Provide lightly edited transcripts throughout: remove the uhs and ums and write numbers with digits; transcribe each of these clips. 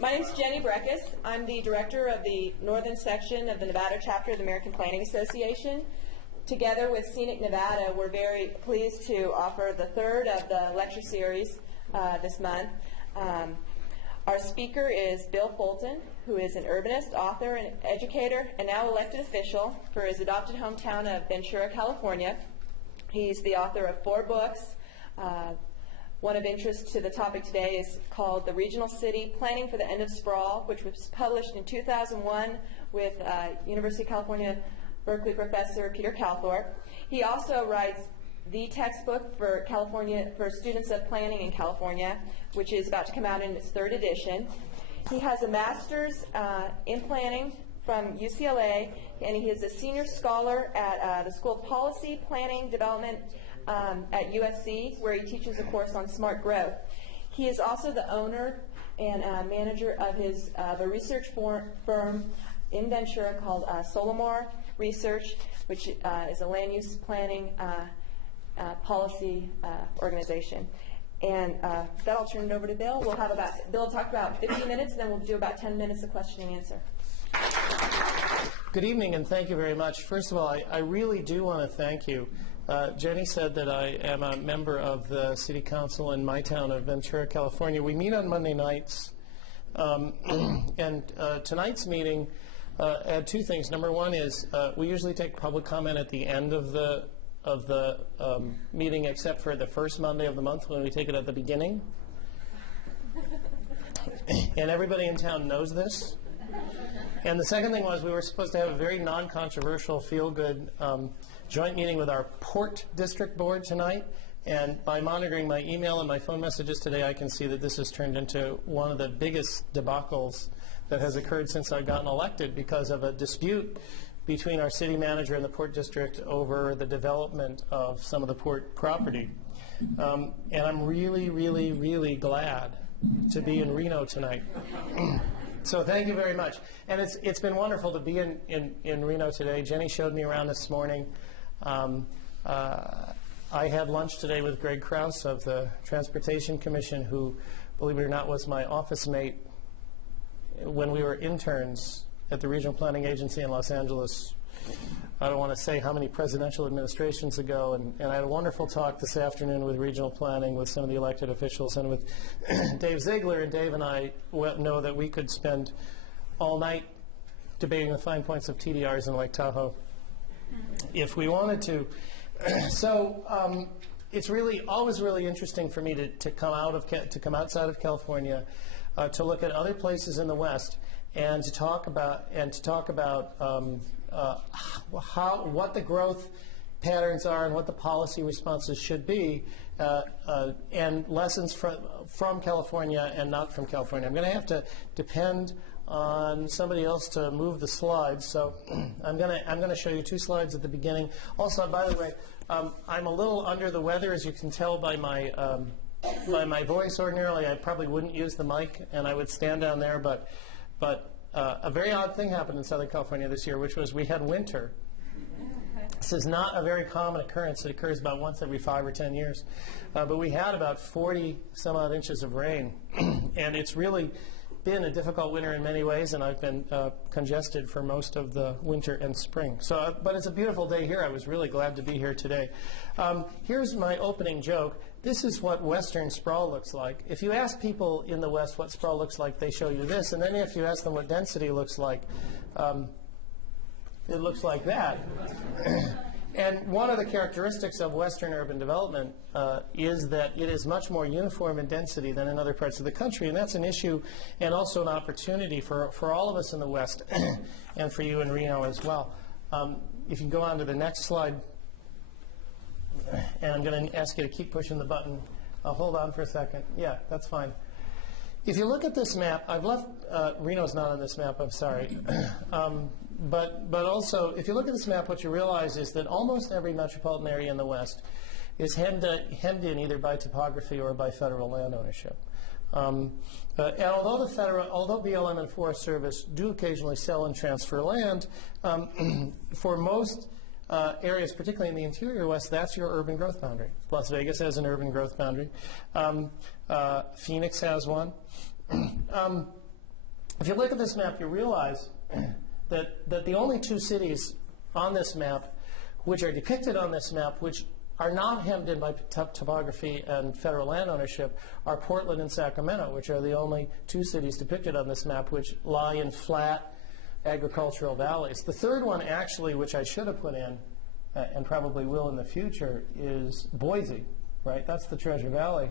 My name is Jenny Breckus. I'm the director of the northern section of the Nevada chapter of the American Planning Association. Together with Scenic Nevada, we're very pleased to offer the third of the lecture series this month. Our speaker is Bill Fulton, who is an urbanist, author, and educator, and now elected official for his adopted hometown of Ventura, California. He's the author of 4 books. One of interest to the topic today is called The Regional City, Planning for the End of Sprawl, which was published in 2001 with University of California, Berkeley professor Peter Calthorpe. He also writes the textbook for California, for students of planning in California, which is about to come out in its 3rd edition. He has a master's in planning from UCLA, and he is a senior scholar at the School of Policy, Planning, Development at USC, where he teaches a course on smart growth. He is also the owner and manager of a research firm in Ventura called Solomar Research, which is a land use planning policy organization. And that I'll turn it over to Bill. Bill will talk about 15 minutes, and then we'll do about 10 minutes of question and answer. Good evening, and thank you very much. First of all, I really do want to thank you. Jenny said that I am a member of the City Council in my town of Ventura, California. We meet on Monday nights, and tonight's meeting had 2 things. Number one is we usually take public comment at the end of the meeting, except for the first Monday of the month when we take it at the beginning. And everybody in town knows this. And the second thing was we were supposed to have a very non-controversial, feel-good joint meeting with our Port District Board tonight. And by monitoring my email and my phone messages today, I can see that this has turned into one of the biggest debacles that has occurred since I've gotten elected because of a dispute between our city manager and the Port District over the development of some of the port property. And I'm really, really, really glad to be in Reno tonight. So thank you very much. And it's been wonderful to be in Reno today. Jenny showed me around this morning. I had lunch today with Greg Krause of the Transportation Commission, who, believe it or not, was my office mate when we were interns at the Regional Planning Agency in Los Angeles. I don't want to say how many presidential administrations ago, and I had a wonderful talk this afternoon with regional planning with some of the elected officials and with Dave Ziegler, and Dave and I know that we could spend all night debating the fine points of TDRs in Lake Tahoe if we wanted to. So it's really always really interesting for me to come outside of California, to look at other places in the West, and to talk about what the growth patterns are and what the policy responses should be, and lessons from California and not from California. I'm going to have to depend on somebody else to move the slides, so I'm going to show you 2 slides at the beginning. Also, by the way, I'm a little under the weather, as you can tell by my voice. Ordinarily, I probably wouldn't use the mic, and I would stand down there, but a very odd thing happened in Southern California this year, which was we had winter. This is not a very common occurrence. It occurs about once every 5 or 10 years. But we had about 40 some odd inches of rain. And it's really been a difficult winter in many ways, and I've been congested for most of the winter and spring. So, but it's a beautiful day here. I was really glad to be here today. Here's my opening joke. This is what Western sprawl looks like. If you ask people in the West what sprawl looks like, they show you this. And then if you ask them what density looks like, it looks like that. And one of the characteristics of Western urban development is that it is much more uniform in density than in other parts of the country. And that's an issue and also an opportunity for all of us in the West and for you in Reno as well. If you go on to the next slide. And I'm going to ask you to keep pushing the button. I'll hold on for a second. Yeah, that's fine. If you look at this map, I've left Reno's not on this map, I'm sorry. But also, if you look at this map, what you realize is that almost every metropolitan area in the West is hemmed in either by topography or by federal land ownership. And although BLM and Forest Service do occasionally sell and transfer land, for most areas, particularly in the interior West, that's your urban growth boundary. Las Vegas has an urban growth boundary. Phoenix has one. If you look at this map, you realize that the only two cities on this map, which are depicted on this map, which are not hemmed in by topography and federal land ownership, are Portland and Sacramento, which are the only two cities depicted on this map which lie in flat agricultural valleys. The third one, actually, which I should have put in, and probably will in the future, is Boise, right? That's the Treasure Valley,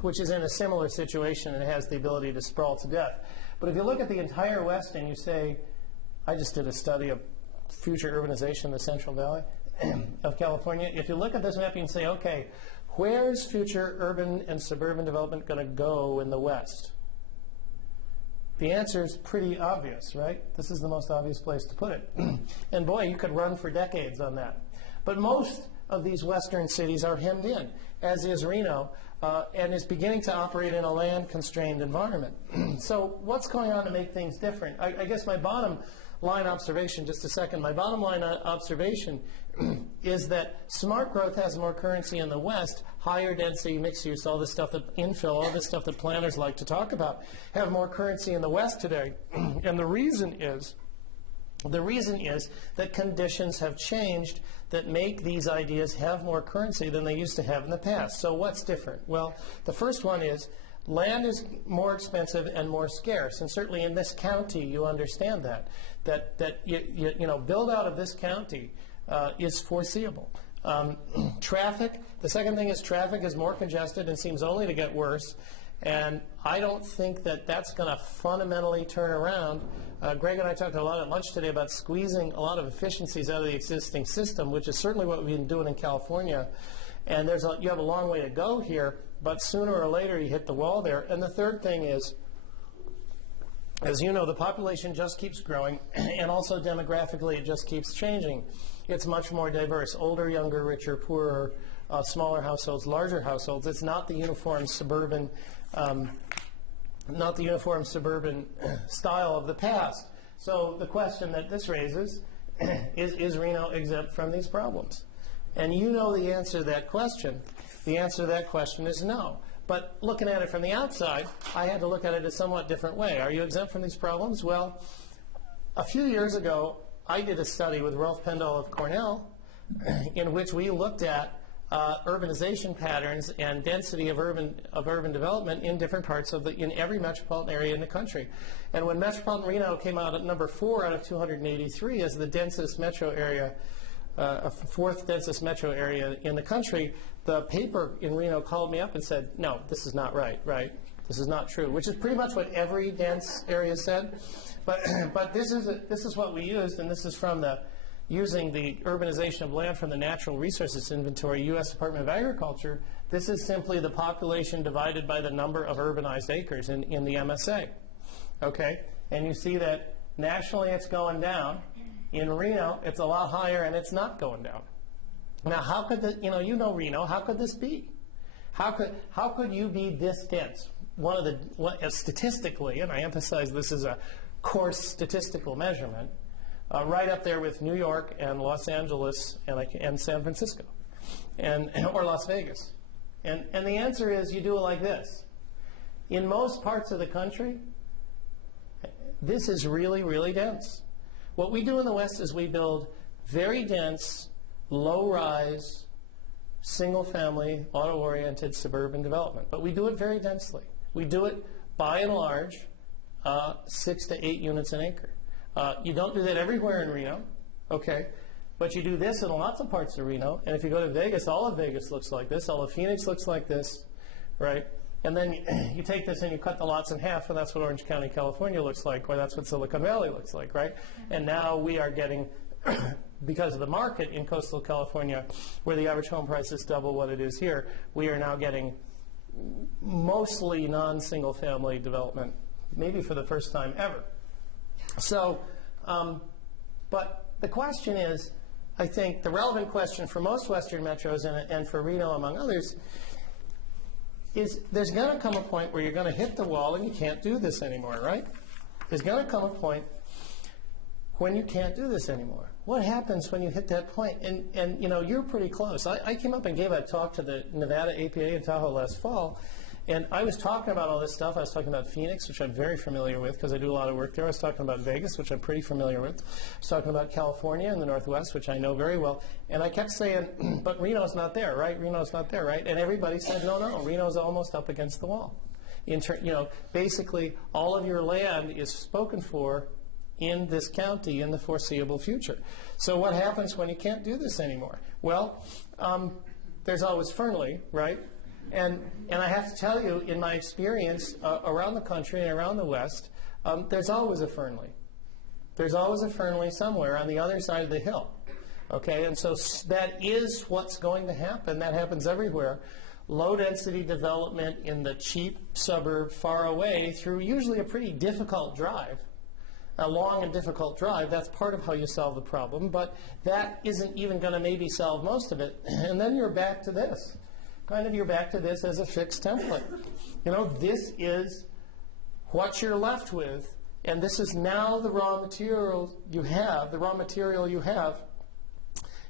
which is in a similar situation and has the ability to sprawl to death. But if you look at the entire West and you say, I just did a study of future urbanization in the Central Valley of California. If you look at this map, you can say, okay, where's future urban and suburban development going to go in the West? The answer is pretty obvious, right? This is the most obvious place to put it. And boy, you could run for decades on that. But most of these Western cities are hemmed in, as is Reno, and is beginning to operate in a land-constrained environment. So what's going on to make things different? I guess my bottom line observation, just a second, my bottom line observation is that smart growth has more currency in the West, higher density, mixed use, all this stuff that infill, all this stuff that planners like to talk about, have more currency in the West today. And the reason is that conditions have changed that make these ideas have more currency than they used to have in the past. So what's different? Well, the first one is land is more expensive and more scarce, and certainly in this county you understand that you know, build out of this county is foreseeable. Traffic, the second thing is traffic is more congested and seems only to get worse, and I don't think that that's going to fundamentally turn around. Greg and I talked a lot at lunch today about squeezing a lot of efficiencies out of the existing system, which is certainly what we've been doing in California, and you have a long way to go here, but sooner or later you hit the wall there. And the third thing is, as you know, the population just keeps growing, and also demographically it just keeps changing. It's much more diverse, older, younger, richer, poorer, smaller households, larger households. It's not the uniform suburban style of the past. So the question that this raises is Reno exempt from these problems? And you know the answer to that question. The answer to that question is no. But looking at it from the outside, I had to look at it a somewhat different way. Are you exempt from these problems? Well, a few years ago, I did a study with Rolf Pendall of Cornell in which we looked at urbanization patterns and density of urban development in different parts of in every metropolitan area in the country. And when metropolitan Reno came out at number 4 out of 283 as the densest metro area, fourth densest metro area in the country, the paper in Reno called me up and said, no, this is not right? This is not true, which is pretty much what every dense area said. But this is what we used, and this is from using the urbanization of land from the Natural Resources Inventory, U.S. Department of Agriculture. This is simply the population divided by the number of urbanized acres in the MSA. Okay? And you see that nationally it's going down. In Reno, it's a lot higher, and it's not going down. Now, how could you know Reno, how could this be? How could you be this dense? Statistically, and I emphasize this is a coarse statistical measurement, right up there with New York and Los Angeles and San Francisco, or Las Vegas. And the answer is you do it like this. In most parts of the country, this is really, really dense. What we do in the West is we build very dense, low-rise, single-family, auto-oriented suburban development. But we do it very densely. We do it, by and large, 6 to 8 units an acre. You don't do that everywhere in Reno, okay? But you do this in lots of parts of Reno. And if you go to Vegas, all of Vegas looks like this. All of Phoenix looks like this, right? And then you take this and you cut the lots in half, and that's what Orange County, California looks like, or that's what Silicon Valley looks like, right? And now we are getting, because of the market in coastal California, where the average home price is double what it is here, we are now getting mostly non-single family development, maybe for the first time ever. So, but the question is, I think the relevant question for most Western metros and for Reno among others is there's going to come a point where you're going to hit the wall and you can't do this anymore, right? There's going to come a point when you can't do this anymore. What happens when you hit that point? And you know, you're pretty close. I came up and gave a talk to the Nevada APA in Tahoe last fall, And I was talking about all this stuff. I was talking about Phoenix, which I'm very familiar with because I do a lot of work there. I was talking about Vegas, which I'm pretty familiar with. I was talking about California and the Northwest, which I know very well. And I kept saying, but Reno's not there, right? Reno's not there, right? And everybody said, no, no, Reno's almost up against the wall. Basically, all of your land is spoken for in this county in the foreseeable future. So what happens when you can't do this anymore? Well, there's always Fernley, right? And I have to tell you, in my experience around the country and around the West, there's always a Fernley. There's always a Fernley somewhere on the other side of the hill. Okay, and so that is what's going to happen. That happens everywhere. Low-density development in the cheap suburb far away through usually a pretty difficult drive, a long and difficult drive. That's part of how you solve the problem, but that isn't even going to maybe solve most of it. And then you're back to this. You're back to this as a fixed template. This is what you're left with, and this is now the raw material you have,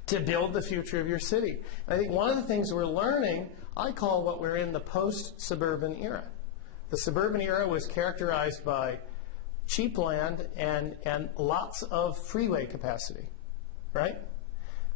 to build the future of your city. And I think one of the things we're learning, I call what we're in the post-suburban era. The suburban era was characterized by cheap land and lots of freeway capacity, right?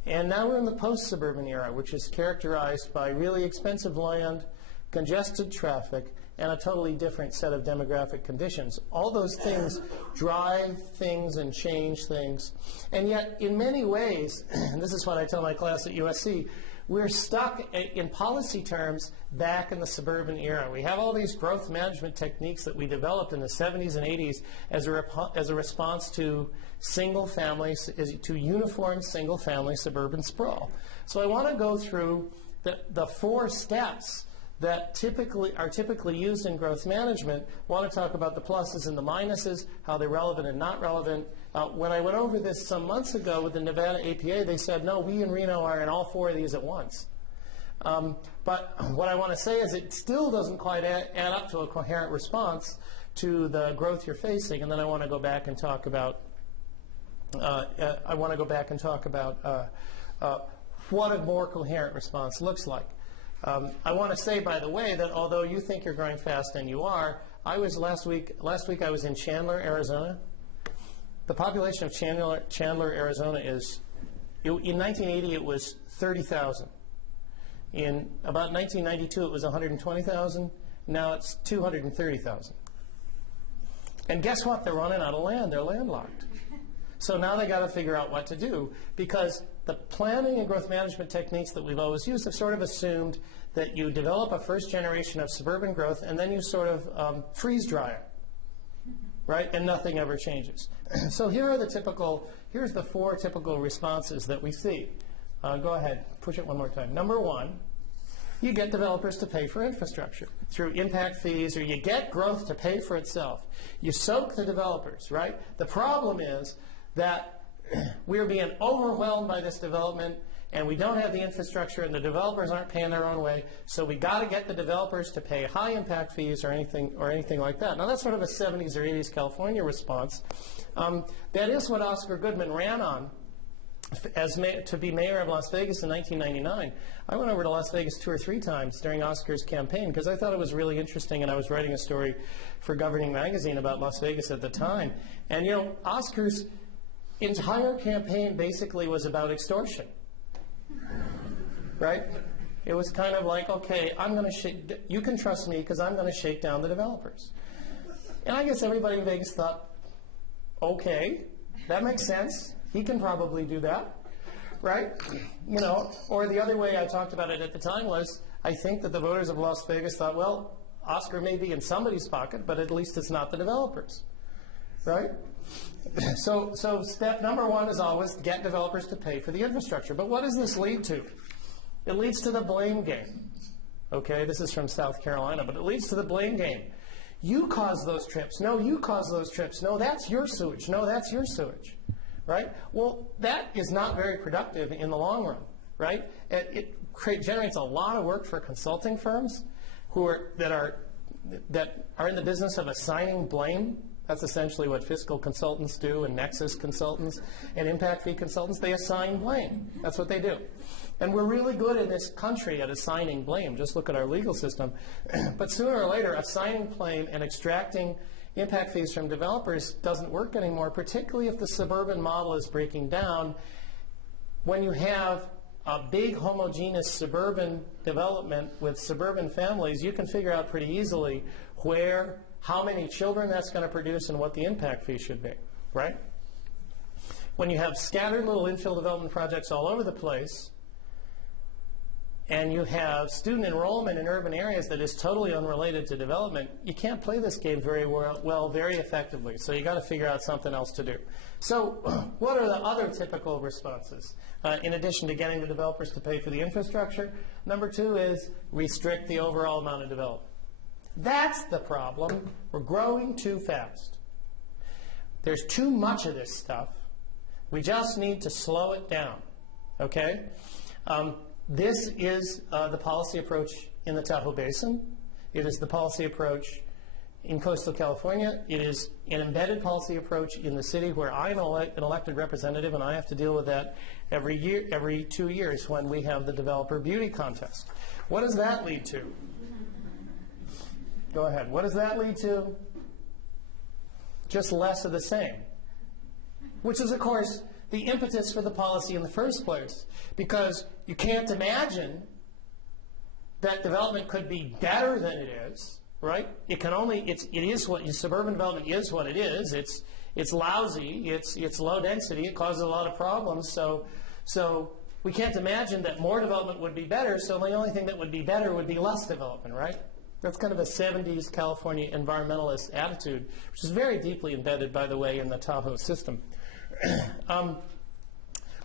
And now we're in the post-suburban era, which is characterized by really expensive land, congested traffic, and a totally different set of demographic conditions. All those things drive things and change things. And yet, in many ways, and this is what I tell my class at USC, we're stuck in policy terms back in the suburban era. We have all these growth management techniques that we developed in the 70s and 80s as a response to single families, to uniform single family suburban sprawl. So I want to go through the 4 steps that are typically used in growth management. I want to talk about the pluses and the minuses, how they're relevant and not relevant. When I went over this some months ago with the Nevada APA, they said, no, we in Reno are in all 4 of these at once. But what I want to say is it still doesn't quite add up to a coherent response to the growth you're facing. And then I want to go back and talk about what a more coherent response looks like. I want to say, by the way, that although you think you're growing fast, and you are, last week I was in Chandler, Arizona. The population of Chandler, Arizona in 1980 it was 30,000. In about 1992 it was 120,000. Now it's 230,000. And guess what? They're running out of land. They're landlocked. So now they got to figure out what to do, because the planning and growth management techniques that we've always used have sort of assumed that you develop a first generation of suburban growth and then you sort of freeze dry it, right? And nothing ever changes. So here's the 4 typical responses that we see. Go ahead, push it one more time. Number 1, you get developers to pay for infrastructure through impact fees, or you get growth to pay for itself. You soak the developers, right? The problem is that we're being overwhelmed by this development, and we don't have the infrastructure, and the developers aren't paying their own way, so we got to get the developers to pay high impact fees or anything like that. Now that's sort of a 70s or 80s California response. That is what Oscar Goodman ran on to be mayor of Las Vegas in 1999. I went over to Las Vegas 2 or 3 times during Oscar's campaign because I thought it was really interesting, and I was writing a story for Governing Magazine about Las Vegas at the time. And Oscar's entire campaign basically was about extortion, right? It was kind of like, okay, you can trust me because I'm going to shake down the developers. And I guess everybody in Vegas thought, okay, that makes sense. He can probably do that, right? Or the other way I talked about it at the time was, I think that the voters of Las Vegas thought, well, Oscar may be in somebody's pocket, but at least it's not the developers, right? So step number 1 is always get developers to pay for the infrastructure. But what does this lead to? It leads to the blame game. Okay, this is from South Carolina, but it leads to the blame game. You caused those trips. No, you caused those trips. No, that's your sewage. No, that's your sewage. Right? Well, that is not very productive in the long run, right? It generates a lot of work for consulting firms that are in the business of assigning blame That's essentially what fiscal consultants do, and nexus consultants and impact fee consultants. They assign blame. That's what they do. And we're really good in this country at assigning blame. Just look at our legal system. But sooner or later, assigning blame and extracting impact fees from developers doesn't work anymore, particularly if the suburban model is breaking down. When you have a big homogeneous suburban development with suburban families, you can figure out pretty easily how many children that's going to produce and what the impact fee should be, right? When you have scattered little infill development projects all over the place, and you have student enrollment in urban areas that is totally unrelated to development, you can't play this game very well, very effectively. So you got to figure out something else to do. So what are the other typical responses? In addition to getting the developers to pay for the infrastructure, number 2 is restrict the overall amount of development. That's the problem. We're growing too fast. There's too much of this stuff. We just need to slow it down, okay? This is the policy approach in the Tahoe Basin. It is the policy approach in coastal California. It is an embedded policy approach in the city where I'm an elected representative, and I have to deal with that every 2 years when we have the developer beauty contest. What does that lead to? Go ahead. What does that lead to? Just less of the same, which is, of course, the impetus for the policy in the first place, because you can't imagine that development could be better than it is, right? It is what suburban development is. What it is. It's lousy. It's low density. It causes a lot of problems. So we can't imagine that more development would be better. So the only thing that would be better would be less development, right? That's kind of a 70s California environmentalist attitude, which is very deeply embedded, by the way, in the Tahoe system.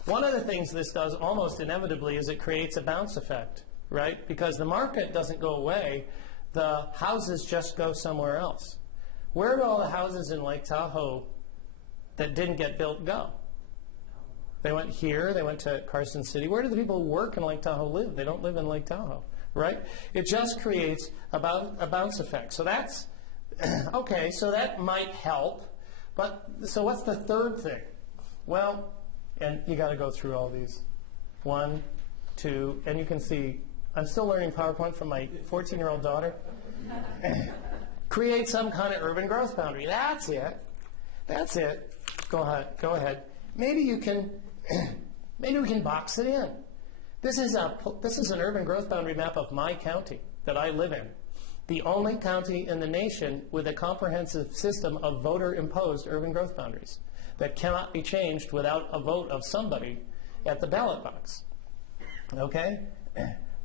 One of the things this does almost inevitably is it creates a bounce effect, right? Because the market doesn't go away. The houses just go somewhere else. Where do all the houses in Lake Tahoe that didn't get built go? They went here. They went to Carson City. Where do the people who work in Lake Tahoe live? They don't live in Lake Tahoe. Right? It just creates a bounce effect. So that's, okay, so that might help. But, so what's the third thing? Well, and you got to go through all these. 1, 2, and you can see, I'm still learning PowerPoint from my 14-year-old daughter. Create some kind of urban growth boundary. That's it. That's it. Go ahead. Maybe we can box it in. This is an urban growth boundary map of my county that I live in, the only county in the nation with a comprehensive system of voter-imposed urban growth boundaries that cannot be changed without a vote of somebody at the ballot box. Okay?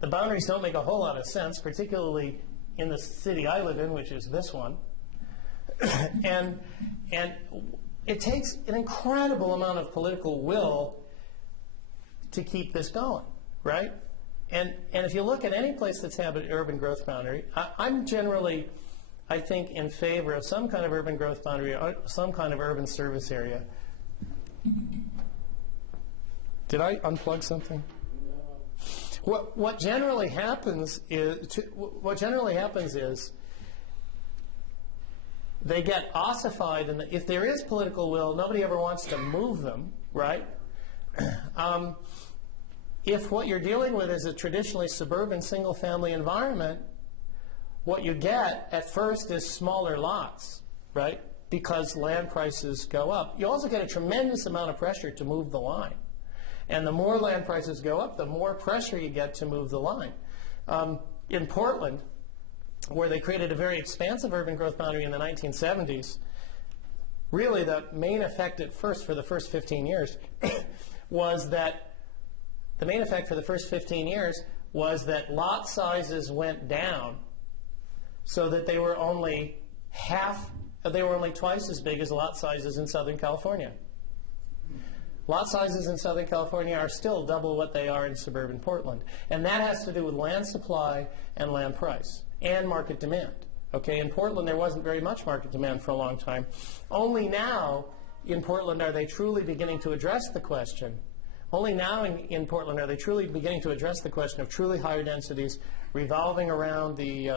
The boundaries don't make a whole lot of sense, particularly in the city I live in, which is this one. and it takes an incredible amount of political will to keep this going. Right? And if you look at any place that's had an urban growth boundary, I'm generally, I think, in favor of some kind of urban growth boundary or some kind of urban service area. Did I unplug something? What generally happens is they get ossified, and if there is political will, nobody ever wants to move them, right? If what you're dealing with is a traditionally suburban single-family environment, what you get at first is smaller lots, right? Because land prices go up. You also get a tremendous amount of pressure to move the line. And the more land prices go up, the more pressure you get to move the line. In Portland, where they created a very expansive urban growth boundary in the 1970s, really the main effect at first, for the first 15 years, was that lot sizes went down so that they were only twice as big as lot sizes in Southern California. Lot sizes in Southern California are still double what they are in suburban Portland. And that has to do with land supply and land price and market demand. Okay, in Portland there wasn't very much market demand for a long time. Only now in Portland are they truly beginning to address the question. Only now in Portland are they truly beginning to address the question of truly higher densities revolving around the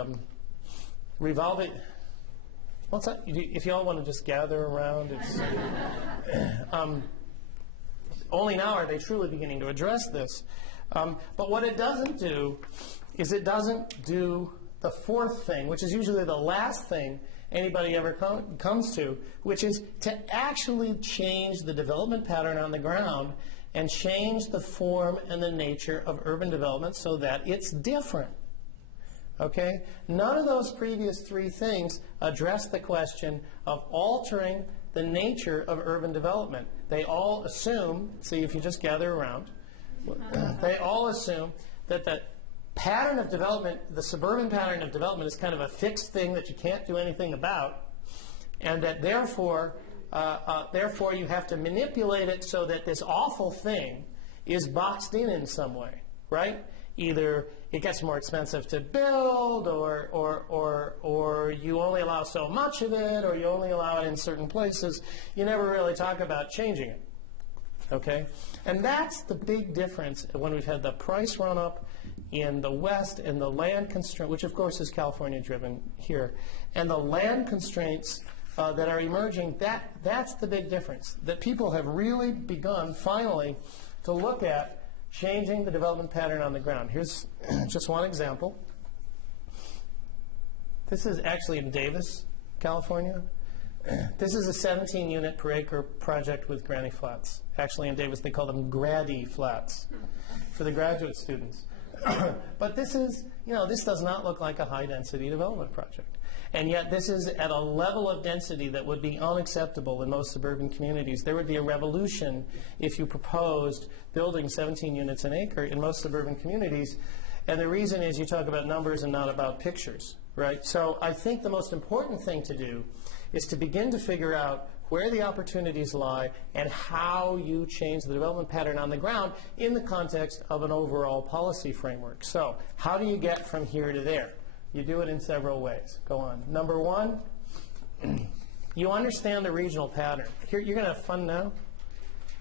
What's that? If you all want to just gather around, it's only now are they truly beginning to address this. But what it doesn't do is it doesn't do the fourth thing, which is usually the last thing anybody ever comes to, which is to actually change the development pattern on the ground and change the form and the nature of urban development so that it's different. Okay? None of those previous three things address the question of altering the nature of urban development. They all assume, see if you just gather around, they all assume that the pattern of development, the suburban pattern of development, is kind of a fixed thing that you can't do anything about, and that therefore you have to manipulate it so that this awful thing is boxed in some way, right? Either it gets more expensive to build, or you only allow so much of it, or you only allow it in certain places. You never really talk about changing it. Okay? And that's the big difference when we've had the price run up in the West and the land constraint, which of course is California driven here, and the land constraints that are emerging. That's the big difference. That people have really begun finally to look at changing the development pattern on the ground. Here's just one example. This is actually in Davis, California. This is a 17-unit per acre project with granny flats. Actually, in Davis, they call them grady flats for the graduate students. But this is, this does not look like a high-density development project. And yet this is at a level of density that would be unacceptable in most suburban communities. There would be a revolution if you proposed building 17 units an acre in most suburban communities. And the reason is you talk about numbers and not about pictures, right? So I think the most important thing to do is to begin to figure out where the opportunities lie and how you change the development pattern on the ground in the context of an overall policy framework. So how do you get from here to there? You do it in several ways. Go on. Number one, you understand the regional pattern. Here, you're going to have fun now,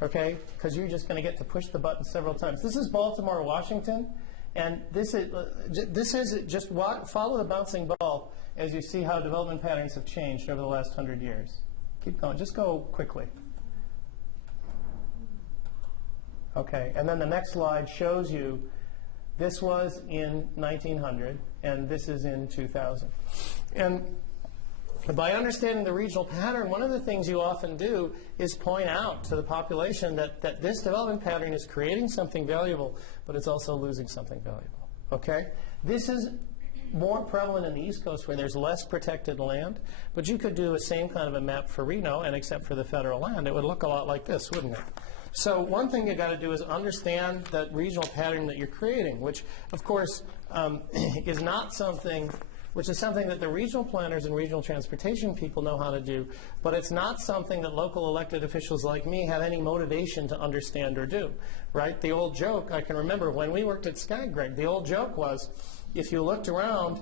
okay? Because you're just going to get to push the button several times. This is Baltimore, Washington, and this is just follow the bouncing ball as you see how development patterns have changed over the last 100 years. Keep going. Just go quickly. Okay, and then the next slide shows you this was in 1900, and this is in 2000. And by understanding the regional pattern, one of the things you often do is point out to the population that this development pattern is creating something valuable, but it's also losing something valuable. Okay? This is more prevalent in the East Coast where there's less protected land, but you could do the same kind of a map for Reno, and except for the federal land, it would look a lot like this, wouldn't it? So one thing you've got to do is understand that regional pattern that you're creating, which, of course, is not something, which is something that the regional planners and regional transportation people know how to do, but it's not something that local elected officials like me have any motivation to understand or do, right? The old joke, I can remember when we worked at SCAG, Greg, the old joke was, if you looked around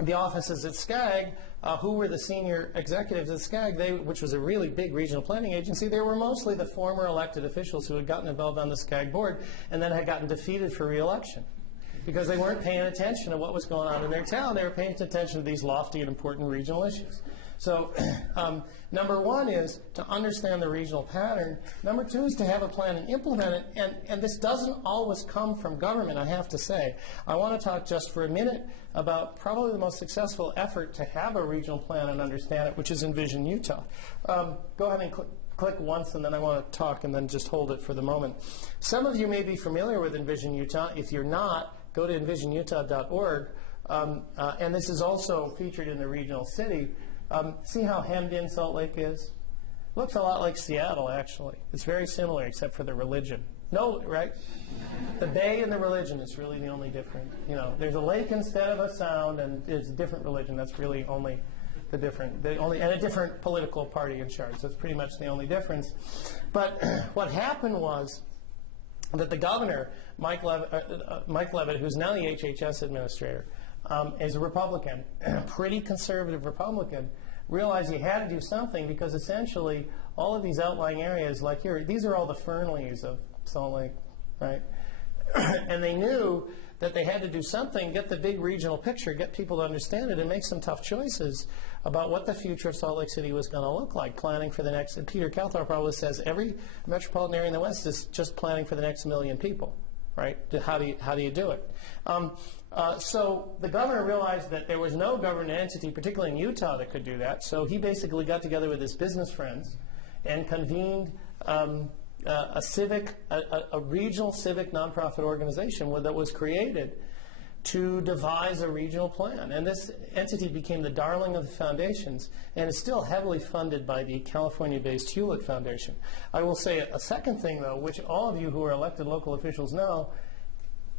the offices at SCAG, who were the senior executives at SCAG, which was a really big regional planning agency, they were mostly the former elected officials who had gotten involved on the SCAG board and then had gotten defeated for re-election because they weren't paying attention to what was going on in their town. They were paying attention to these lofty and important regional issues. So number one is to understand the regional pattern. Number two is to have a plan and implement it. And this doesn't always come from government, I have to say. I want to talk just for a minute about probably the most successful effort to have a regional plan and understand it, which is Envision Utah. Go ahead and click once, and then I want to talk, and then just hold it for the moment. Some of you may be familiar with Envision Utah. If you're not, go to envisionutah.org. And this is also featured in the regional city. See how hemmed in Salt Lake is? Looks a lot like Seattle, actually. It's very similar, except for the religion. No, right? The bay and the religion is really the only difference. There's a lake instead of a sound, and it's a different religion. That's really only the different, and a different political party in charge. That's pretty much the only difference. But what happened was that the governor, Mike Leavitt, who's now the HHS administrator, is a Republican, a pretty conservative Republican, realized he had to do something because essentially all of these outlying areas, like here, these are all the Fernleys of Salt Lake, right? And they knew that they had to do something, get the big regional picture, get people to understand it, and make some tough choices about what the future of Salt Lake City was going to look like, planning for the next, and Peter Calthorpe always says, every metropolitan area in the West is just planning for the next 1 million people, right? How do you do it? So the governor realized that there was no government entity, particularly in Utah, that could do that. So he basically got together with his business friends and convened a regional civic nonprofit organization that was created to devise a regional plan. And this entity became the darling of the foundations and is still heavily funded by the California-based Hewlett Foundation. I will say a second thing, though, which all of you who are elected local officials know,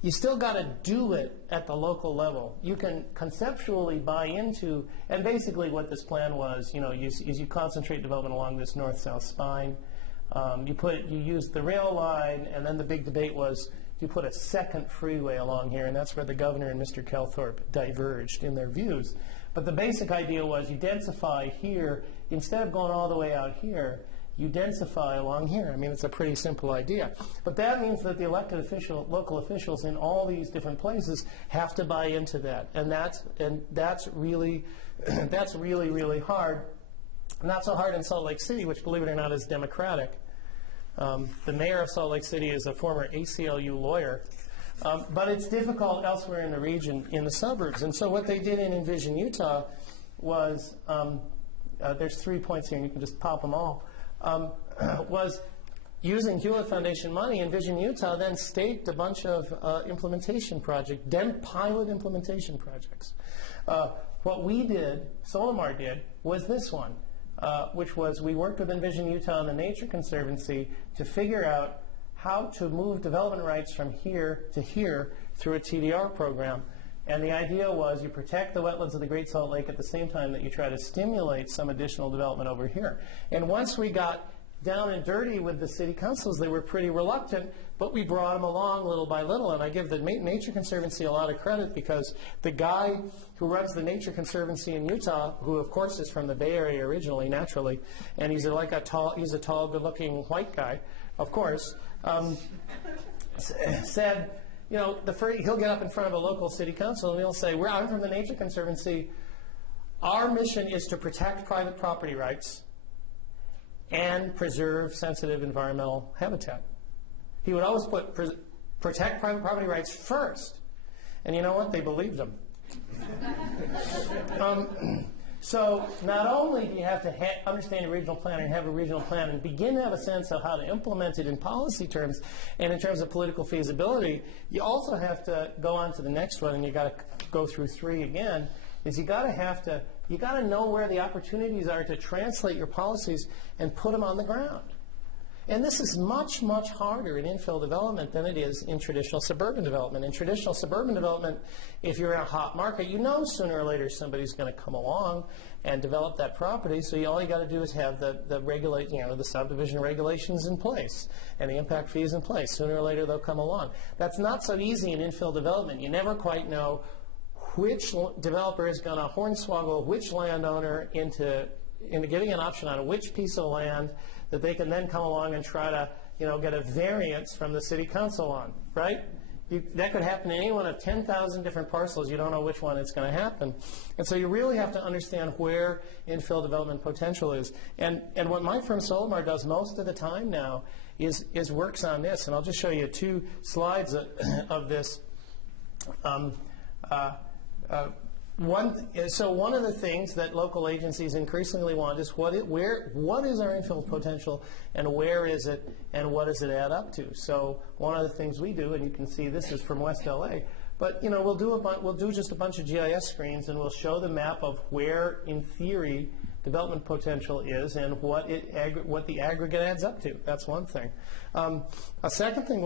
you still got to do it at the local level. You can conceptually buy into, and basically what this plan was, is you concentrate development along this north-south spine. You use the rail line, and then the big debate was, you put a second freeway along here, and that's where the governor and Mr. Calthorpe diverged in their views. But the basic idea was you densify here, instead of going all the way out here, you densify along here. I mean, it's a pretty simple idea. But that means that the elected local officials in all these different places have to buy into that. And that's really, really hard. Not so hard in Salt Lake City, which, believe it or not, is Democratic. The mayor of Salt Lake City is a former ACLU lawyer. But it's difficult elsewhere in the region, in the suburbs. And so what they did in Envision Utah was, there's 3 points here, and you can just pop them all, was using Hewlett Foundation money. Envision Utah then staked a bunch of implementation projects, pilot implementation projects. What we did, Solimar did, was this one, which was we worked with Envision Utah and the Nature Conservancy to figure out how to move development rights from here to here through a TDR program. And the idea was you protect the wetlands of the Great Salt Lake at the same time that you try to stimulate some additional development over here. And once we got down and dirty with the city councils, they were pretty reluctant, but we brought them along little by little. And I give the Nature Conservancy a lot of credit, because the guy who runs the Nature Conservancy in Utah, who of course is from the Bay Area originally, naturally, and he's a tall, good-looking white guy, of course, said, he'll get up in front of a local city council and he'll say, I'm from the Nature Conservancy. Our mission is to protect private property rights and preserve sensitive environmental habitat. He would always put protect private property rights first. And you know what? They believed him. So not only do you have to understand a regional plan and have a regional plan and begin to have a sense of how to implement it in policy terms and in terms of political feasibility, you also have to go on to the next one, and you got to go through 3 again, is you got to know where the opportunities are to translate your policies and put them on the ground. And this is much, much harder in infill development than it is in traditional suburban development. In traditional suburban development, if you're in a hot market, sooner or later somebody's going to come along and develop that property. So all you got to do is have the subdivision regulations in place and the impact fees in place. Sooner or later they'll come along. That's not so easy in infill development. You never quite know which developer is going to hornswoggle which landowner into getting an option on which piece of land that they can then come along and try to, get a variance from the city council on, right? That could happen to any one of 10,000 different parcels. You don't know which one it's going to happen. And so you really have to understand where infill development potential is. And what my firm Solimar does most of the time now is works on this. And I'll just show you 2 slides of this. So one of the things that local agencies increasingly want is what is our infill potential, and where is it, and what does it add up to? So one of the things we do, and you can see this is from West LA, but we'll do just a bunch of GIS screens, and we'll show the map of where, in theory, development potential is and what the aggregate adds up to. That's one thing. A second thing,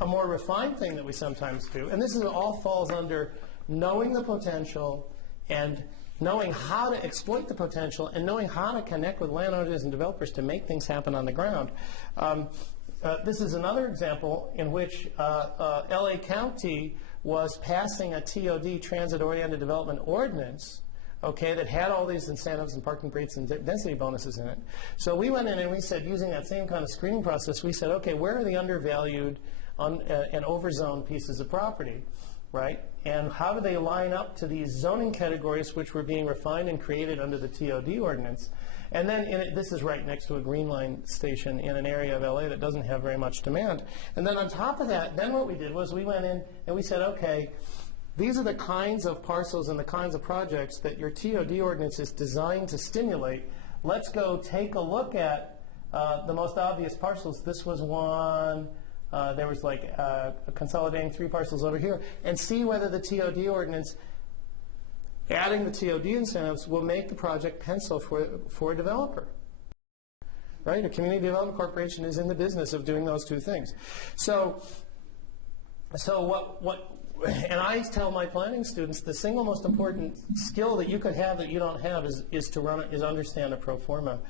a more refined thing that we sometimes do, and this all falls under knowing the potential and knowing how to exploit the potential and knowing how to connect with landowners and developers to make things happen on the ground. This is another example in which LA County was passing a TOD, Transit-Oriented Development Ordinance, that had all these incentives and parking rates and density bonuses in it. So we went in and we said, using that same kind of screening process, we said, okay, where are the undervalued and overzoned pieces of property? right? And how do they line up to these zoning categories which were being refined and created under the TOD ordinance? And then this is right next to a Green Line station in an area of LA that doesn't have very much demand. And then on top of that, then what we did was we went in and we said, okay, these are the kinds of parcels and the kinds of projects that your TOD ordinance is designed to stimulate. Let's go take a look at the most obvious parcels. This was one. There was like consolidating 3 parcels over here, and see whether the TOD ordinance, adding the TOD incentives, will make the project pencil for a developer. Right? A community development corporation is in the business of doing those 2 things. So and I tell my planning students the single most important skill that you could have that you don't have is understand a pro forma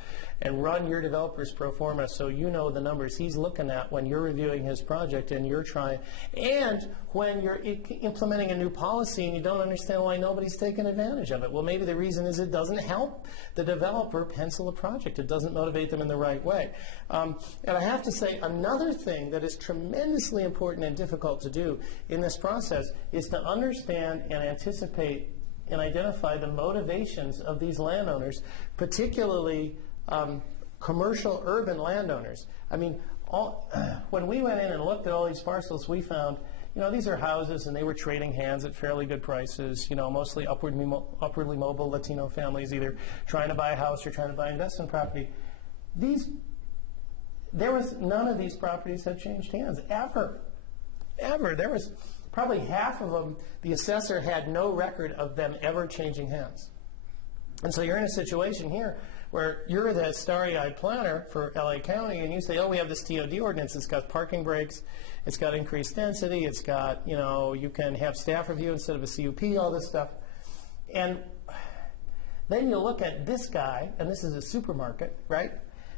and run your developer's pro forma so you know the numbers he's looking at when you're reviewing his project and you're trying. And when you're implementing a new policy and you don't understand why nobody's taking advantage of it, well, maybe the reason is it doesn't help the developer pencil a project. It doesn't motivate them in the right way. And I have to say, another thing that is tremendously important and difficult to do in this process is to understand and anticipate and identify the motivations of these landowners, particularly commercial urban landowners. I mean, when we went in and looked at all these parcels, we found, these are houses and they were trading hands at fairly good prices, mostly upwardly mobile Latino families either trying to buy a house or trying to buy investment property. None of these properties had changed hands, ever. There was probably half of them, the assessor had no record of them ever changing hands. And so you're in a situation here where you're the starry-eyed planner for LA County and you say, oh, we have this TOD ordinance, it's got parking breaks, it's got increased density, it's got, you can have staff review instead of a CUP, all this stuff. And then you look at this guy, and this is a supermarket, right?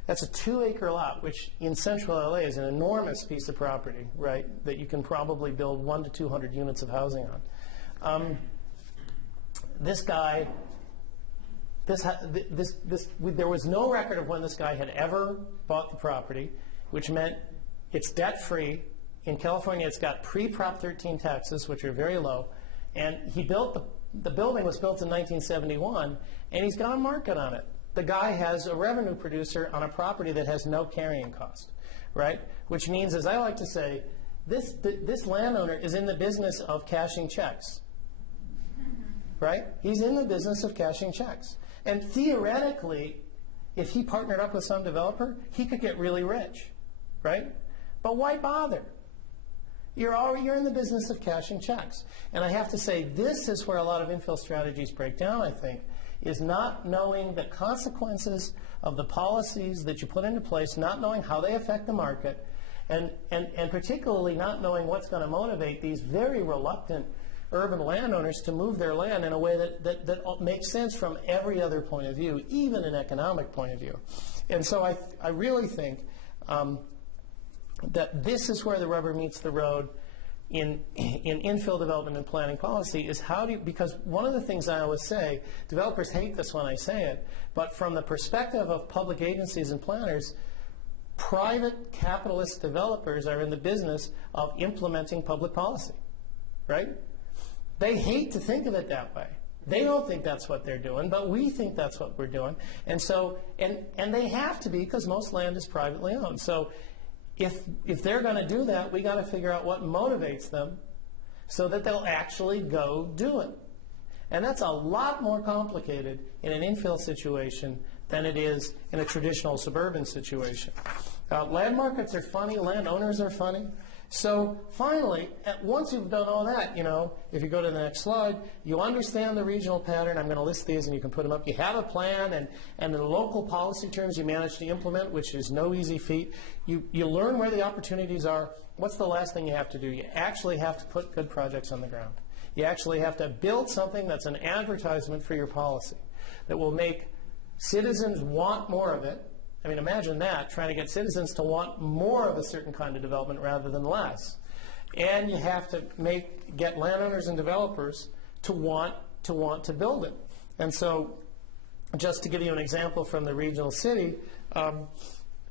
That's a 2-acre lot, which in central LA is an enormous piece of property, right, that you can probably build 100 to 200 units of housing on. This guy, there was no record of when this guy had ever bought the property, which meant it's debt-free. In California, it's got pre-Prop 13 taxes, which are very low. And he built the building was built in 1971, and he's got a market on it. The guy has a revenue producer on a property that has no carrying cost, right? Which means, as I like to say, this landowner is in the business of cashing checks, right? He's in the business of cashing checks. And theoretically, if he partnered up with some developer, he could get really rich, right? But why bother? You're in the business of cashing checks. And I have to say, this is where a lot of infill strategies break down, I think, is not knowing the consequences of the policies that you put into place, not knowing how they affect the market, and particularly not knowing what's going to motivate these very reluctant urban landowners to move their land in a way that makes sense from every other point of view, even an economic point of view. And so I really think that this is where the rubber meets the road in infill development and planning policy is because one of the things I always say, developers hate this when I say it, but from the perspective of public agencies and planners, private capitalist developers are in the business of implementing public policy, right? They hate to think of it that way. They don't think that's what they're doing, but we think that's what we're doing. And so, and they have to be because most land is privately owned. So if they're going to do that, we got to figure out what motivates them so that they'll actually go do it. And that's a lot more complicated in an infill situation than it is in a traditional suburban situation. Land markets are funny, landowners are funny. So finally, once you've done all that, if you go to the next slide, you understand the regional pattern. I'm going to list these and you can put them up. You have a plan and in the local policy terms you manage to implement, which is no easy feat. You learn where the opportunities are. What's the last thing you have to do? You actually have to put good projects on the ground. You actually have to build something that's an advertisement for your policy that will make citizens want more of it. I mean, imagine that, trying to get citizens to want more of a certain kind of development rather than less. And you have to get landowners and developers to want to build it. And so, just to give you an example from the regional city,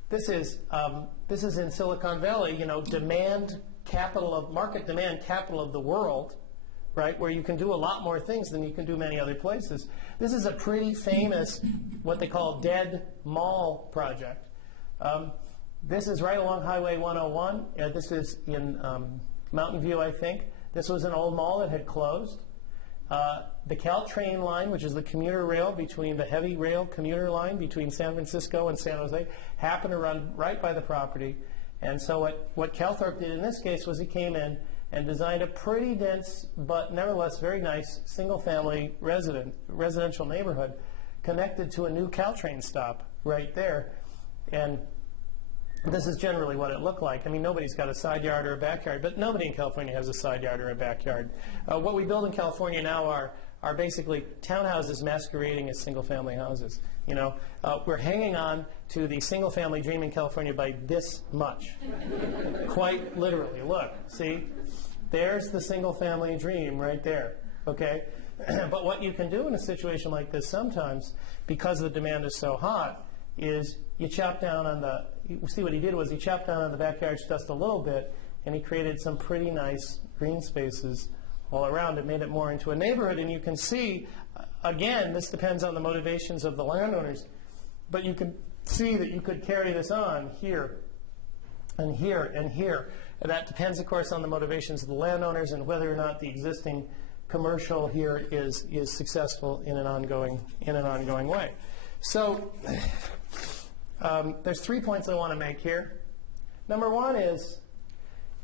this is in Silicon Valley, market demand capital of the world. right, where you can do a lot more things than you can do many other places. This is a pretty famous, what they call dead mall project. This is right along Highway 101. This is in Mountain View, I think. This was an old mall that had closed. The Caltrain line, which is the commuter rail between the heavy rail commuter line between San Francisco and San Jose, happened to run right by the property. And so what Calthorpe did in this case was he came in and designed a pretty dense but nevertheless very nice single-family residential neighborhood connected to a new Caltrain stop right there. And this is generally what it looked like. I mean, nobody's got a side yard or a backyard, but nobody in California has a side yard or a backyard. What we build in California now are basically townhouses masquerading as single-family houses. You know, we're hanging on to the single-family dream in California by this much. Quite literally. Look, see? There's the single-family dream right there, okay? But what you can do in a situation like this sometimes, because the demand is so hot, is you chop down on the, you see what he did was he chopped down on the backyards just a little bit, and he created some pretty nice green spaces all around. It made it more into a neighborhood, and you can see, again, this depends on the motivations of the landowners, but you can see that you could carry this on here and here and here. And that depends, of course, on the motivations of the landowners and whether or not the existing commercial here is successful in an ongoing way. So there's 3 points I want to make here. Number one is,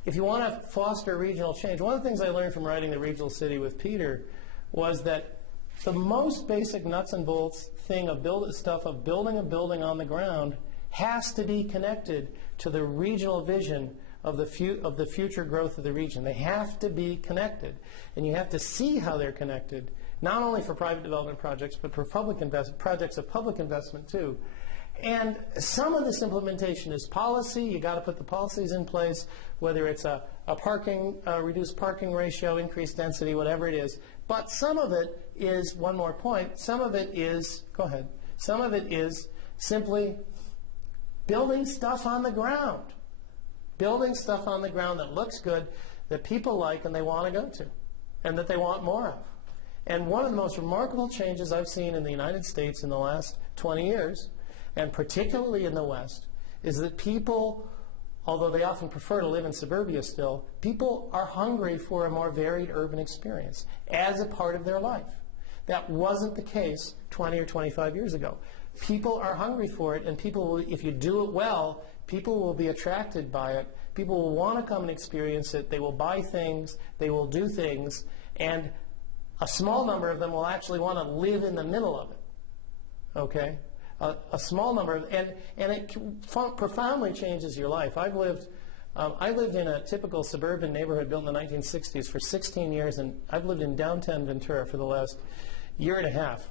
if you want to foster regional change, one of the things I learned from writing The Regional City with Peter was that the most basic nuts and bolts thing of building a building on the ground has to be connected to the regional vision of the future growth of the region. They have to be connected. And you have to see how they're connected, not only for private development projects, but for projects of public investment too. And some of this implementation is policy. You got to put the policies in place, whether it's a reduced parking ratio, increased density, whatever it is. But some of it is, one more point, some of it is, go ahead, some of it is simply building stuff on the ground. Building stuff on the ground that looks good, that people like and they want to go to, and that they want more of. And one of the most remarkable changes I've seen in the United States in the last 20 years, and particularly in the West, is that people, although they often prefer to live in suburbia still, people are hungry for a more varied urban experience as a part of their life. That wasn't the case 20 or 25 years ago. People are hungry for it, and people will, if you do it well, people will be attracted by it. People will want to come and experience it. They will buy things. They will do things. And a small number of them will actually want to live in the middle of it. Okay? A small number, and it profoundly changes your life. I lived in a typical suburban neighborhood built in the 1960s for 16 years, and I've lived in downtown Ventura for the last year and a half.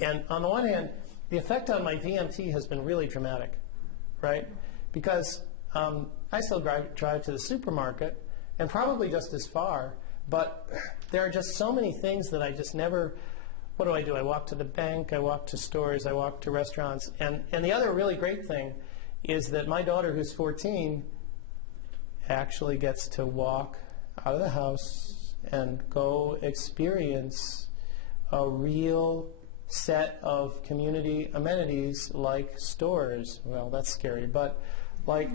And on the one hand, the effect on my VMT has been really dramatic, right? Because I still drive to the supermarket, and probably just as far, but there are just so many things that I just never. What do? I walk to the bank, I walk to stores, I walk to restaurants. And the other really great thing is that my daughter, who's 14, actually gets to walk out of the house and go experience a real set of community amenities like stores. Well, that's scary, but like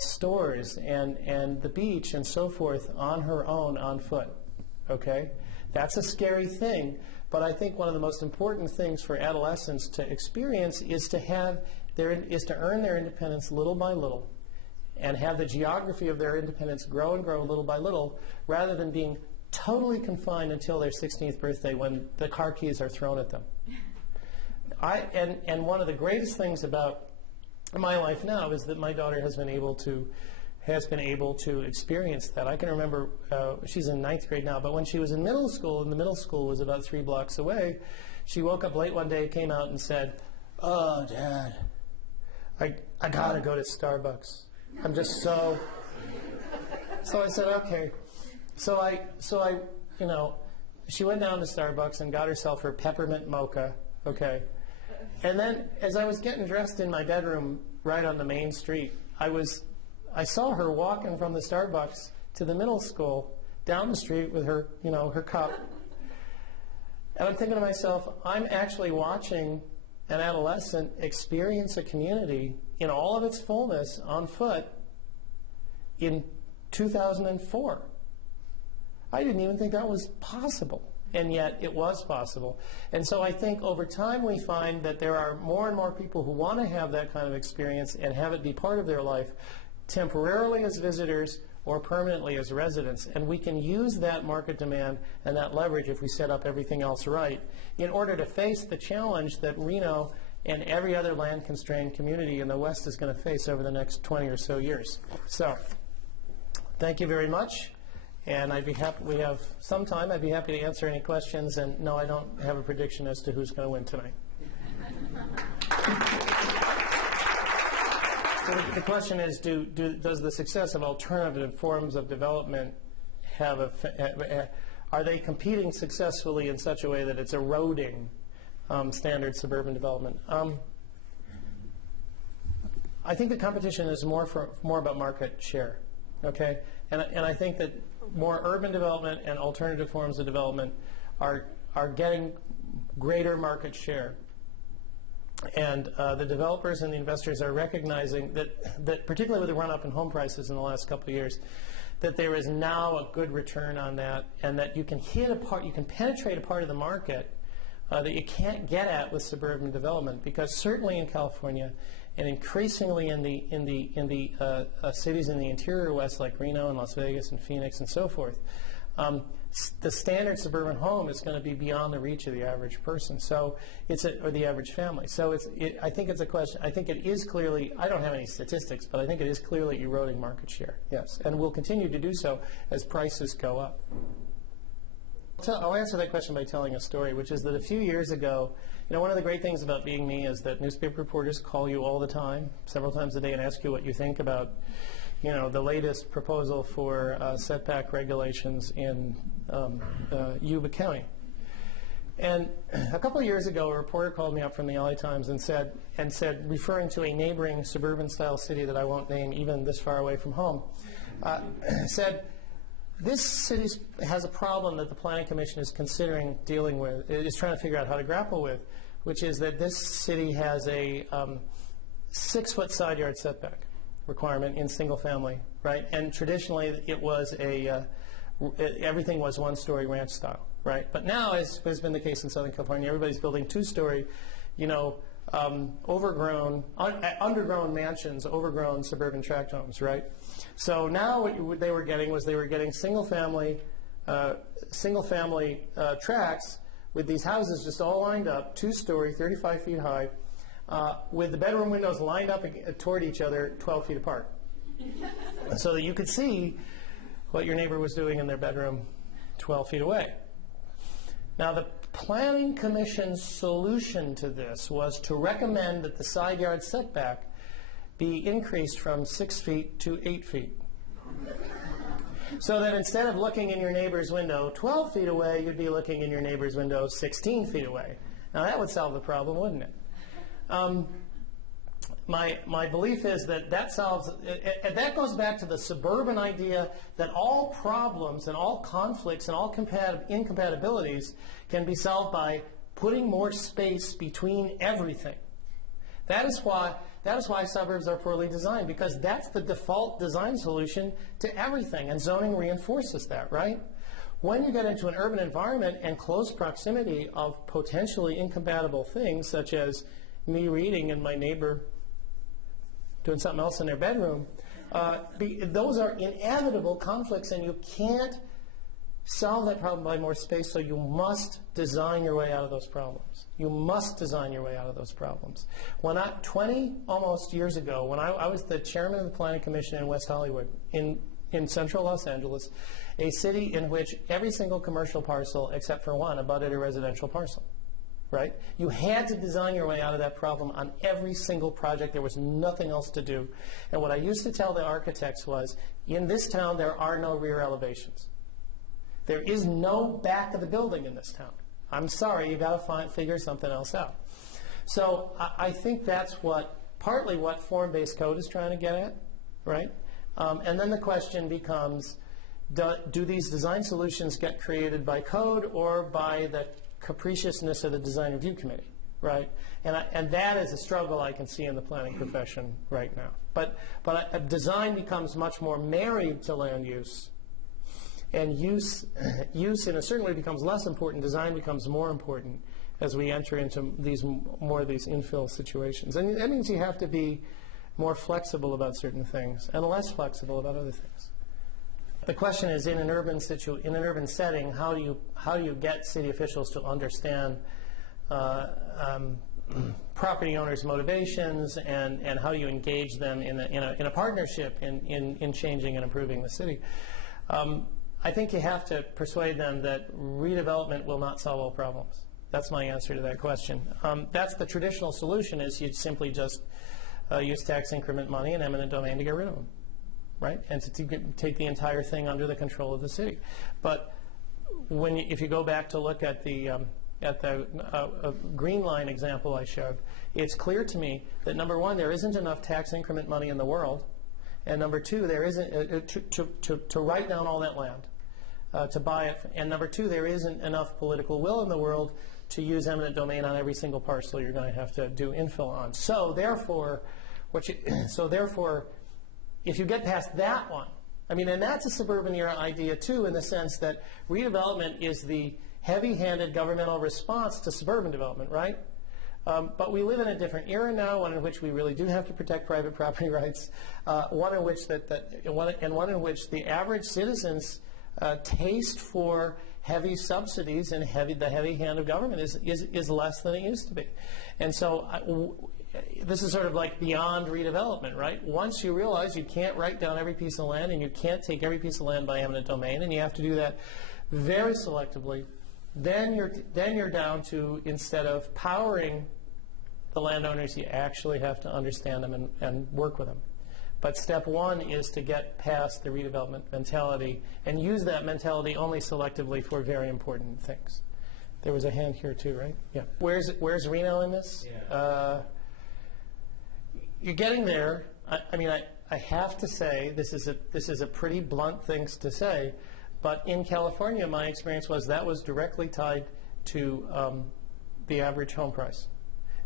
stores and the beach and so forth on her own on foot. Okay? That's a scary thing, but I think one of the most important things for adolescents to experience is to earn their independence little by little, and have the geography of their independence grow and grow little by little, rather than being totally confined until their 16th birthday when the car keys are thrown at them. And one of the greatest things about my life now is that my daughter has been able to experience that. I can remember, she's in 9th grade now, but when she was in middle school, and the middle school was about 3 blocks away, she woke up late one day, came out and said, "Oh, Dad, I gotta go to Starbucks. I'm just so..." So I said, okay. So I, she went down to Starbucks and got herself her peppermint mocha, okay. And then as I was getting dressed in my bedroom right on the main street, I saw her walking from the Starbucks to the middle school down the street with her, her cup. And I'm thinking to myself, I'm actually watching an adolescent experience a community in all of its fullness on foot in 2004. I didn't even think that was possible, and yet it was possible. And so I think over time we find that there are more and more people who want to have that kind of experience and have it be part of their life, temporarily as visitors or permanently as residents. And we can use that market demand and that leverage if we set up everything else right in order to face the challenge that Reno and every other land-constrained community in the West is going to face over the next 20 or so years. So, thank you very much. And I'd be happy, we have some time, I'd be happy to answer any questions. And no, I don't have a prediction as to who's going to win tonight. So the question is, does the success of alternative forms of development are they competing successfully in such a way that it's eroding standard suburban development? I think the competition is more about market share, okay? And I think that more urban development and alternative forms of development are getting greater market share. And the developers and the investors are recognizing that particularly with the run-up in home prices in the last couple of years, that there is now a good return on that, and that you can you can penetrate a part of the market that you can't get at with suburban development, because certainly in California and increasingly in the cities in the interior West like Reno and Las Vegas and Phoenix and so forth, the standard suburban home is going to be beyond the reach of the average person, so or the average family. So I think it's a question. I think it is clearly. I don't have any statistics, but I think it is clearly eroding market share. Yes, and will continue to do so as prices go up. I'll answer that question by telling a story, which is that a few years ago, one of the great things about being me is that newspaper reporters call you all the time, several times a day, and ask you what you think about, the latest proposal for setback regulations in Yuba County. And a couple of years ago, a reporter called me up from the LA Times and said, referring to a neighboring suburban-style city that I won't name, even this far away from home, said, this city has a problem that the Planning Commission is considering dealing with, is trying to figure out how to grapple with, which is that this city has a 6-foot side yard setback requirement in single family, right? And traditionally it was everything was one-story ranch style, right? But now, as has been the case in Southern California, everybody's building 2-story, undergrown mansions, overgrown suburban tract homes, right? So now what they were getting single-family tracts with these houses just all lined up, 2-story, 35 feet high, with the bedroom windows lined up toward each other 12 feet apart, so that you could see what your neighbor was doing in their bedroom 12 feet away. Now, the Planning Commission's solution to this was to recommend that the side yard setback be increased from 6 feet to 8 feet. So that instead of looking in your neighbor's window 12 feet away, you'd be looking in your neighbor's window 16 feet away. Now, that would solve the problem, wouldn't it? My belief is that solves, that goes back to the suburban idea that all problems and all conflicts and all incompatibilities can be solved by putting more space between everything. That is why suburbs are poorly designed, because that's the default design solution to everything, and zoning reinforces that, right? When you get into an urban environment and close proximity of potentially incompatible things, such as me reading and my neighbor doing something else in their bedroom, those are inevitable conflicts, and you can't solve that problem by more space, so you must design your way out of those problems. You must design your way out of those problems. When 20 almost years ago, when I was the chairman of the Planning Commission in West Hollywood, in central Los Angeles, a city in which every single commercial parcel except for one abutted a residential parcel. Right? You had to design your way out of that problem on every single project. There was nothing else to do. And what I used to tell the architects was, in this town, there are no rear elevations. There is no back of the building in this town. I'm sorry, you've got to figure something else out. So I think that's partly what form-based code is trying to get at, right? And then the question becomes, do these design solutions get created by code or by the capriciousness of the design review committee, right? And that is a struggle I can see in the planning profession right now. But design becomes much more married to land use, and use in a certain way becomes less important. Design becomes more important as we enter into more of these infill situations. And that means you have to be more flexible about certain things and less flexible about other things. The question is, in an urban setting, how do you get city officials to understand property owners' motivations, and how do you engage them in a partnership in changing and improving the city? I think you have to persuade them that redevelopment will not solve all problems. That's my answer to that question. That's the traditional solution, is you'd simply just use tax increment money and eminent domain to get rid of them, right? And to take the entire thing under the control of the city. But if you go back to look at the green line example I showed, it's clear to me that, number one, there isn't enough tax increment money in the world, and number two, there isn't to write down all that land, to buy it, and number two, there isn't enough political will in the world to use eminent domain on every single parcel you're going to have to do infill on. So therefore, if you get past that one, I mean, and that's a suburban era idea too, in the sense that redevelopment is the heavy-handed governmental response to suburban development, right? But we live in a different era now, one in which we really do have to protect private property rights, one in which the average citizen's taste for heavy subsidies and the heavy hand of government is less than it used to be. And so this is sort of like beyond redevelopment, right? Once you realize you can't write down every piece of land, and you can't take every piece of land by eminent domain, and you have to do that very selectively, then you're down to, instead of powering the landowners, you actually have to understand them and work with them. But step one is to get past the redevelopment mentality and use that mentality only selectively for very important things. There was a hand here too, right? Yeah. Where's Reno in this? Yeah. You're getting there. I mean, I have to say, this is a pretty blunt thing to say, but in California, my experience was that was directly tied to the average home price.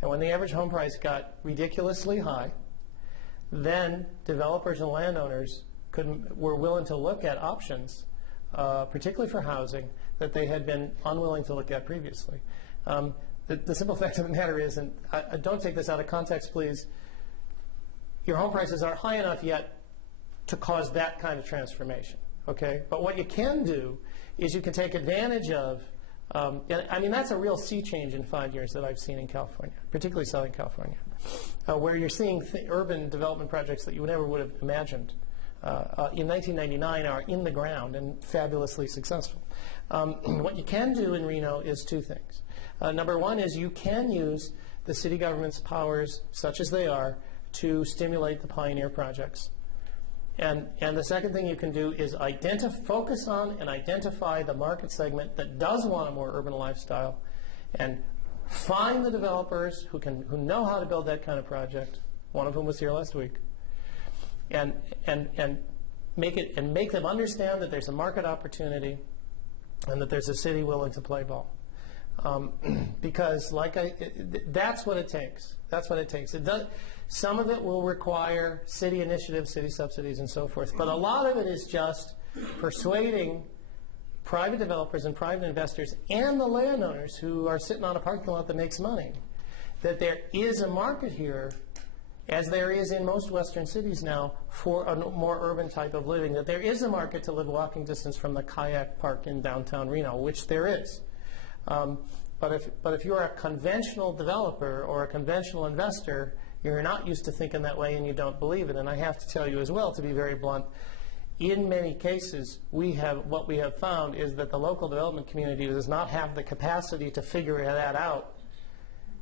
And when the average home price got ridiculously high, then developers and landowners were willing to look at options, particularly for housing, that they had been unwilling to look at previously. The simple fact of the matter is, and don't take this out of context, please, your home prices aren't high enough yet to cause that kind of transformation, okay? But what you can do is you can take advantage of, I mean, that's a real sea change in 5 years that I've seen in California, particularly Southern California, where you're seeing urban development projects that you never would have imagined in 1999 are in the ground and fabulously successful. What you can do in Reno is two things. Number one is you can use the city government's powers, such as they are, to stimulate the pioneer projects. And the second thing you can do is focus on and identify the market segment that does want a more urban lifestyle, and find the developers who know how to build that kind of project. One of whom was here last week, and make them understand that there's a market opportunity and that there's a city willing to play ball. Because that's what it takes. That's what it takes. Some of it will require city initiatives, city subsidies, and so forth. But a lot of it is just persuading private developers and private investors and the landowners who are sitting on a parking lot that makes money that there is a market here, as there is in most Western cities now, for a more urban type of living, that there is a market to live walking distance from the kayak park in downtown Reno, which there is. But if you're a conventional developer or a conventional investor, you're not used to thinking that way and you don't believe it. And I have to tell you as well, to be very blunt, in many cases, what we have found is that the local development community does not have the capacity to figure that out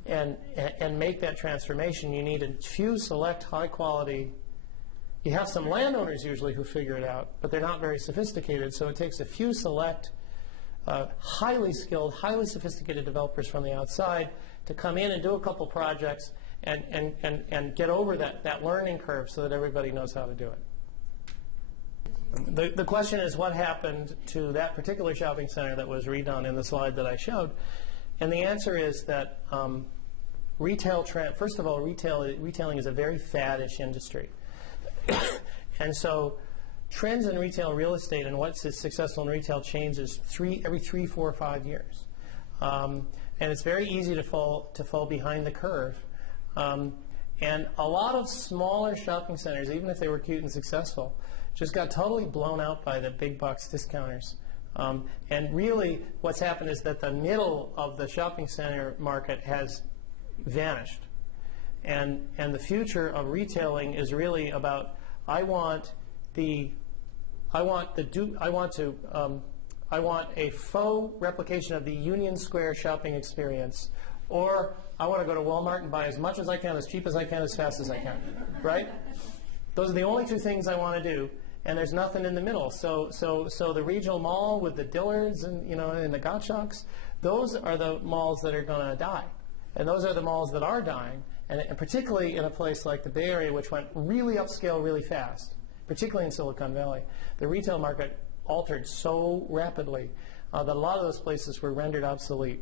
and make that transformation. You need a few select high quality. You have some landowners usually who figure it out, but they're not very sophisticated, so it takes a few select highly skilled, highly sophisticated developers from the outside to come in and do a couple projects and get over that learning curve so that everybody knows how to do it. Did you The question is, what happened to that particular shopping center that was redone in the slide that I showed? And the answer is that first of all, retailing is a very faddish industry. And so trends in retail real estate and what's successful in retail changes every 3, 4, 5 years. And it's very easy to fall behind the curve. And a lot of smaller shopping centers, even if they were cute and successful, just got totally blown out by the big box discounters. And really what's happened is that the middle of the shopping center market has vanished. And the future of retailing is really about, I want a faux replication of the Union Square shopping experience, or I want to go to Walmart and buy as much as I can, as cheap as I can, as fast as I can, right? Those are the only two things I want to do, and there's nothing in the middle. So the regional mall with the Dillards and and the Gottschalks, those are the malls that are going to die, and those are the malls that are dying, and particularly in a place like the Bay Area, which went really upscale really fast, particularly in Silicon Valley. The retail market altered so rapidly that a lot of those places were rendered obsolete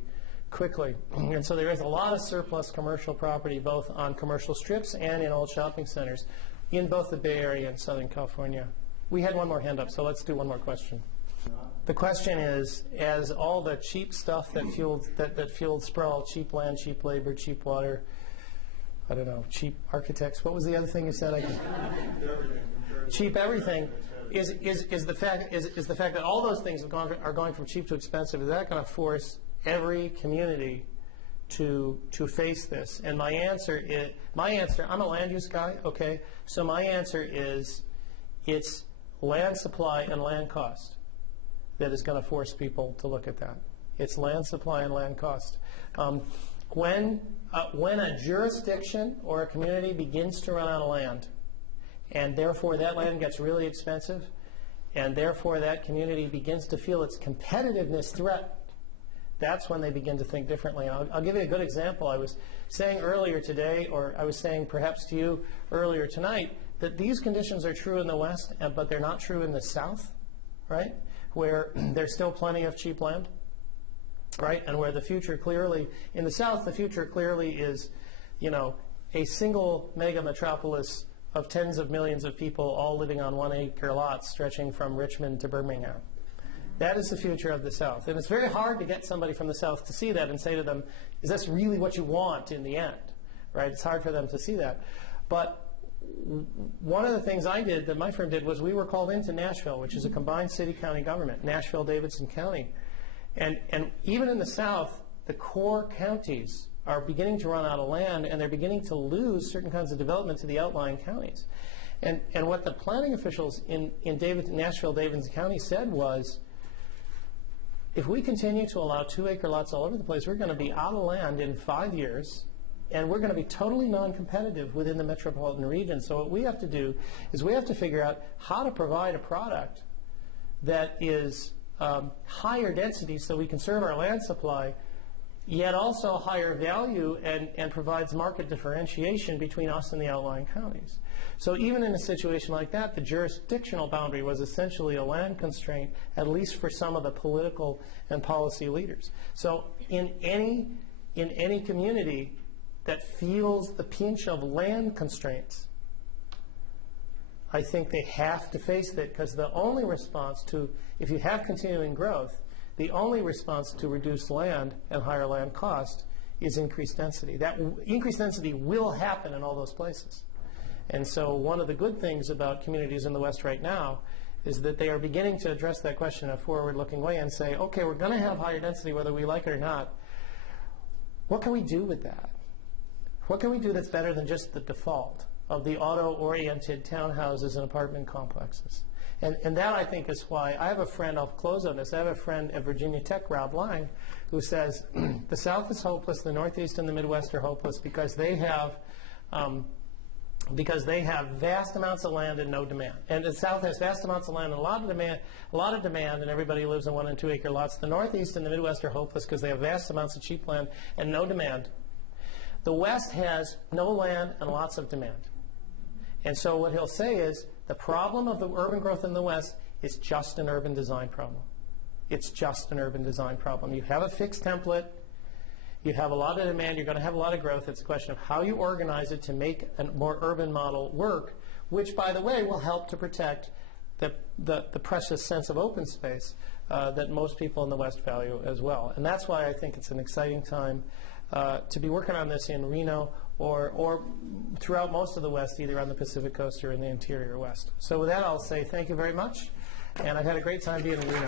quickly. And so there is a lot of surplus commercial property, both on commercial strips and in old shopping centers, in both the Bay Area and Southern California. We had one more hand up, so let's do one more question. The question is, as all the cheap stuff that fueled sprawl, cheap land, cheap labor, cheap water, I don't know, cheap architects, what was the other thing you said? Cheap everything. Is the fact that all those things are going from cheap to expensive? Is that going to force every community to face this? And my answer, I'm a land use guy, okay? So my answer is, it's land supply and land cost that is going to force people to look at that. It's land supply and land cost. When a jurisdiction or a community begins to run out of land, and therefore that land gets really expensive, and therefore that community begins to feel its competitiveness threatened, that's when they begin to think differently. And I'll give you a good example. I was saying earlier today, or I was saying perhaps to you earlier tonight, that these conditions are true in the West, but they're not true in the South, right? Where there's still plenty of cheap land, right? And where the future clearly, in the South, the future clearly is, a single mega metropolis of tens of millions of people all living on 1-acre lots stretching from Richmond to Birmingham. That is the future of the South. And it's very hard to get somebody from the South to see that and say to them, is this really what you want in the end? Right? It's hard for them to see that. But one of the things I did, that my firm did, was we were called into Nashville, which is a combined city-county government, Nashville-Davidson County. And even in the South, the core counties are beginning to run out of land, and they're beginning to lose certain kinds of development to the outlying counties. And what the planning officials in Nashville-Davidson County said was, if we continue to allow 2-acre lots all over the place, we're going to be out of land in 5 years, and we're going to be totally non-competitive within the metropolitan region. So what we have to do is we have to figure out how to provide a product that is higher density so we can serve our land supply, yet also higher value and provides market differentiation between us and the outlying counties. So even in a situation like that, the jurisdictional boundary was essentially a land constraint, at least for some of the political and policy leaders. So in any community that feels the pinch of land constraints, I think they have to face that, because the only response to, if you have continuing growth, the only response to reduced land and higher land cost is increased density. That increased density will happen in all those places. And so one of the good things about communities in the West right now is that they are beginning to address that question in a forward-looking way and say, okay, we're going to have higher density whether we like it or not. What can we do with that? What can we do that's better than just the default of the auto-oriented townhouses and apartment complexes? And that, I think, is why I have a friend, I'll close on this, I have a friend at Virginia Tech, Rob Lang, who says the South is hopeless, the Northeast and the Midwest are hopeless because they have vast amounts of land and no demand. And the South has vast amounts of land and a lot of demand, and everybody lives in 1- and 2-acre lots. The Northeast and the Midwest are hopeless because they have vast amounts of cheap land and no demand. The West has no land and lots of demand. And so what he'll say is, The problem of the urban growth in the West is just an urban design problem. It's just an urban design problem. You have a fixed template. You have a lot of demand. You're going to have a lot of growth. It's a question of how you organize it to make a more urban model work, which, by the way, will help to protect the precious sense of open space that most people in the West value as well. And that's why I think it's an exciting time to be working on this in Reno or throughout most of the West, either on the Pacific Coast or in the interior West. So with that, I'll say thank you very much. And I've had a great time being in Reno.